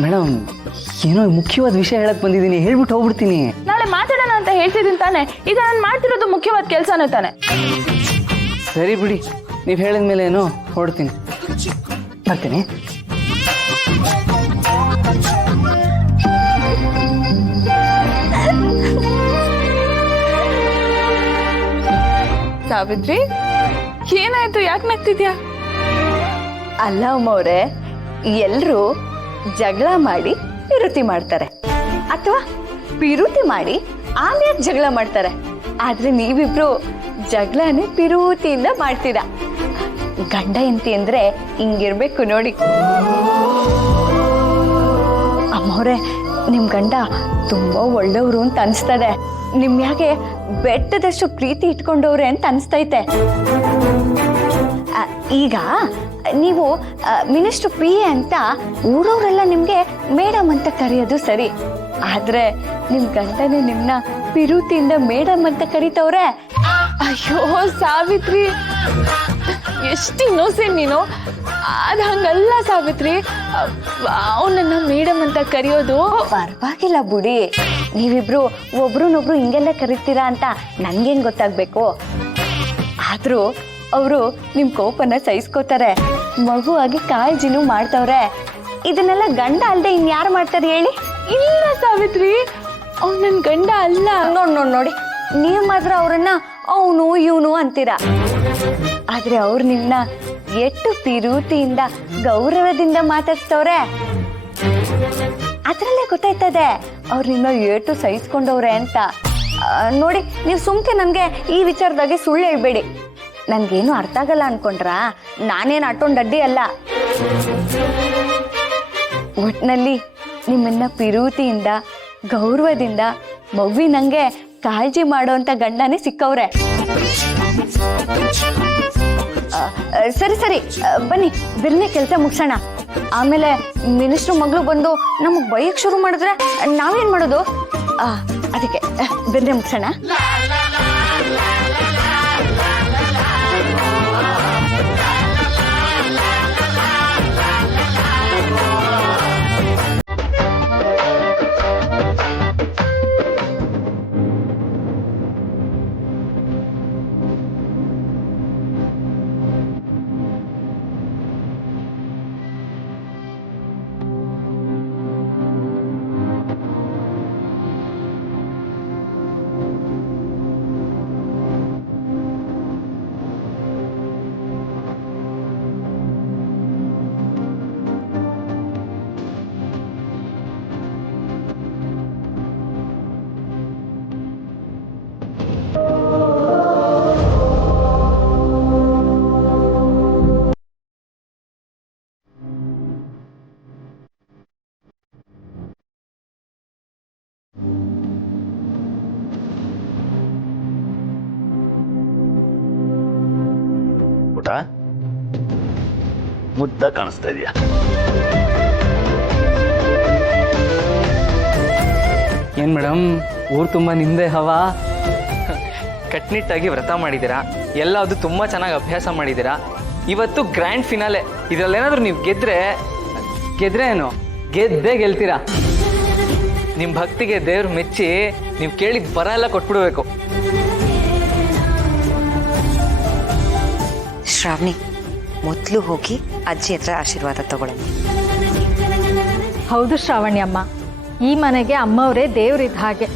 Madam ಏನೋ ಮುಖ್ಯವಾದ ವಿಷಯ ಹೇಳಕ್ ಬಂದಿದ್ದೀನಿ, ಹೇಳ್ಬಿಟ್ಟು ಹೋಗ್ಬಿಡ್ತೀನಿ. ನಾಳೆ ಮಾತಾಡೋಣ ಅಂತ ಹೇಳ್ತಿದ್ದೀನಿ ತಾನೆ. ಈಗ ನಾನು ಮಾಡ್ತಿರೋದು ಮುಖ್ಯವಾದ ಕೆಲಸನೇ ತಾನೆ. ಸರಿ ಬಿಡಿ, ನೀವು ಹೇಳಿದ ಮೇಲೆ ಏನೋ ಹೊರಡ್ತೀನಿ, ಬರ್ತೀನಿ. ಸಾವಿತ್ರಿ, ಏನಾಯ್ತು? ಯಾಕೆ ನಗ್ತಿದ್ಯಾ? ಅಲ್ಲ ಅಮ್ಮವ್ರೆ, ಎಲ್ರೂ ಜಗಳ ಮಾಡಿ ಪಿರುತಿ ಮಾಡ್ತಾರೆ, ಅಥವಾ ಪಿರುತಿ ಮಾಡಿ ಆಮೇಲೆ ಜಗಳ ಮಾಡ್ತಾರೆ. ಆದ್ರೆ ನೀವಿಬ್ರು ಜಗಳನೇ ಪಿರುತಿಯಿಂದ ಮಾಡ್ತೀರಾ. ಗಂಡ ಎಂತಿ ಅಂದ್ರೆ ಹಿಂಗಿರ್ಬೇಕು ನೋಡಿ. ಅಮ್ಮವ್ರೆ, ನಿಮ್ ಗಂಡ ತುಂಬಾ ಒಳ್ಳೆಯವರು ಅಂತ ಅನ್ಸ್ತದೆ. ನಿಮ್ ಯಾಕೆ ಬೆಟ್ಟದಷ್ಟು ಪ್ರೀತಿ ಇಟ್ಕೊಂಡವ್ರೆ ಅಂತ ಅನ್ಸ್ತೈತೆ. ಈಗ ನೀವು ಮಿನಿಸ್ಟರ್ ಪಿ ಎ ಅಂತ ಊರವರೆಲ್ಲ ನಿಮ್ಗೆ ಮೇಡಮ್ ಅಂತ ಕರೆಯೋದು ಸರಿ. ಆದ್ರೆ ನಿಮ್ ಗಂಡನೇ ನಿಮ್ನ ಪಿರುತಿಯಿಂದ ಮೇಡಮ್ ಅಂತ ಕರಿತವ್ರೆ. ಅಯ್ಯೋ ಸಾವಿತ್ರಿ, ಎಷ್ಟು ಇನ್ನೋಸೆಂಟ್ ನೀನು. ಅದು ಹಂಗಲ್ಲ ಸಾವಿತ್ರಿ, ಅವನನ್ನ ಮೇಡಮ್ ಅಂತ ಕರೆಯೋದು. ಪರವಾಗಿಲ್ಲ ಬಿಡಿ, ನೀವಿಬ್ರು ಒಬ್ರನ್ನೊಬ್ರು ಹಿಂಗೆಲ್ಲ ಕರಿತೀರಾ ಅಂತ ನನ್ಗೇನ್ ಗೊತ್ತಾಗ್ಬೇಕು. ಆದ್ರೂ ಅವರು ನಿಮ್ ಕೋಪನ ಸಹಿಸ್ಕೋತಾರೆ, ಮಗುವಾಗಿ ಕಾಳಜಿನೂ ಮಾಡ್ತವ್ರೆ. ಇದನ್ನೆಲ್ಲ ಗಂಡ ಅಲ್ದೆ ಇನ್ಯಾರು ಮಾಡ್ತಾರೆ ಹೇಳಿ? ಇಲ್ಲ ಸಾವಿತ್ರಿ, ಅವ್ನು ನನ್ ಗಂಡ ಅಲ್ಲ. ನೋಡಿ, ನೀವ್ ಮಾತ್ರ ಅವ್ರನ್ನ ಅವನು ಇವನು ಅಂತೀರಾ. ಆದ್ರೆ ಅವ್ರು ನಿಮ್ನ ಎಷ್ಟು ಪಿರುತಿಯಿಂದ ಗೌರವದಿಂದ ಮಾತಾಡ್ಸ್ತವ್ರೆ. ಅದ್ರಲ್ಲೇ ಗೊತ್ತಾಯ್ತದೆ ಅವ್ರು ನಿನ್ನ ಏಟು ಸಹಿಸ್ಕೊಂಡವ್ರೆ ಅಂತ. ನೋಡಿ, ನೀವು ಸುಮ್ಕೆ ನನ್ಗೆ ಈ ವಿಚಾರದಾಗೆ ಸುಳ್ಳು ಹೇಳ್ಬೇಡಿ. ನನ್ಗೇನು ಅರ್ಥ ಆಗಲ್ಲ ಅನ್ಕೊಂಡ್ರಾ? ನಾನೇನು ಅಟ್ಟೊಂಡಡ್ಡಿ ಅಲ್ಲ. ಒಟ್ನಲ್ಲಿ ನಿಮ್ಮನ್ನ ಪಿರುತಿಯಿಂದ ಗೌರವದಿಂದ ಮಗುವಿನಂಗೆ ಕಾಳಜಿ ಮಾಡೋಂಥ ಗಂಡನೇ ಸಿಕ್ಕವ್ರೆ. ಸರಿ ಸರಿ, ಬನ್ನಿ ಬಿರ್ನೆ ಕೆಲಸ ಮುಗಿಸೋಣ. ಆಮೇಲೆ ಮಿನಿಸ್ಟ್ರು ಮಗಳು ಬಂದು ನಮಗ್ ಬೈಕ್ ಶುರು ಮಾಡಿದ್ರೆ ನಾವೇನ್ ಮಾಡೋದು? ಅದಕ್ಕೆ ಬಿರ್ನೆ ಮುಗಿಸೋಣ. ಮುದ್ದ ಕಾಣಿಸ್ತಾ ಇದೆಯಾ? ಏನ್ ಮೇಡಮ್, ಊರು ತುಂಬಾ ನಿಮ್ದೇ ಹವಾ? ಕಟ್ನಿಟ್ಟಾಗಿ ವ್ರತ ಮಾಡಿದ್ದೀರಾ, ಎಲ್ಲದು ತುಂಬ ಚೆನ್ನಾಗಿ ಅಭ್ಯಾಸ ಮಾಡಿದ್ದೀರಾ. ಇವತ್ತು ಗ್ರ್ಯಾಂಡ್ ಫಿನಾಲೆ. ಇದರಲ್ಲೇನಾದರೂ ನೀವು ಗೆದ್ರೆ ಏನು ಗೆದ್ದೇ ಗೆಲ್ತೀರಾ. ನಿಮ್ಮ ಭಕ್ತಿಗೆ ದೇವ್ರು ಮೆಚ್ಚಿ ನೀವು ಕೇಳಿದ ಬರ ಎಲ್ಲ ಕೊಟ್ಬಿಡ್ಬೇಕು. ಶ್ರಾವಣಿ, ಮೊದಲು ಹೋಗಿ ಅಜ್ಜಿ ಹತ್ರ ಆಶೀರ್ವಾದ ತಗೊಳ್ಳೋಣ. ಹೌದು ಶ್ರಾವಣ್ಯಮ್ಮ, ಈ ಮನೆಗೆ ಅಮ್ಮವರೇ ದೇವ್ರಿದ್ದ ಹಾಗೆ.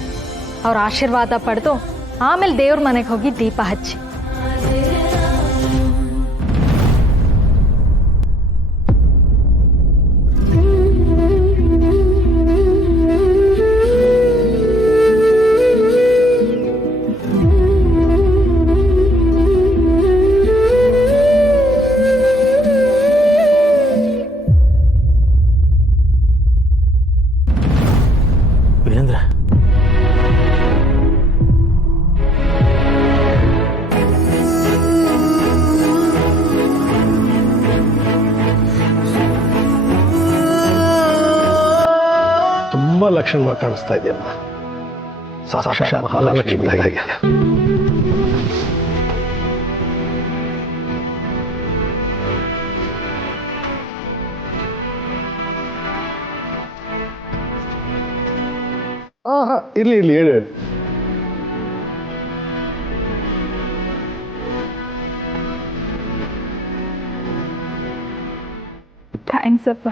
ಅವ್ರ ಆಶೀರ್ವಾದ ಪಡೆದು ಆಮೇಲೆ ದೇವ್ರ ಮನೆಗೆ ಹೋಗಿ ದೀಪ ಹಚ್ಚಿ. ವೀರೇಂದ್ರ, ತುಂಬಾ ಲಕ್ಷಣವಾಗಿ ಕಾಣಿಸ್ತಾ ಇದೆಯಲ್ಲ. ಸಾಕ್ಷಾತ್ ಮಹಾಲಕ್ಷ್ಮಿ ಹಾಗೆ. ಇರ್ಲಿ ಹೇಳು. ಥ್ಯಾಂಕ್ಸ್ ಅಪ್ಪ.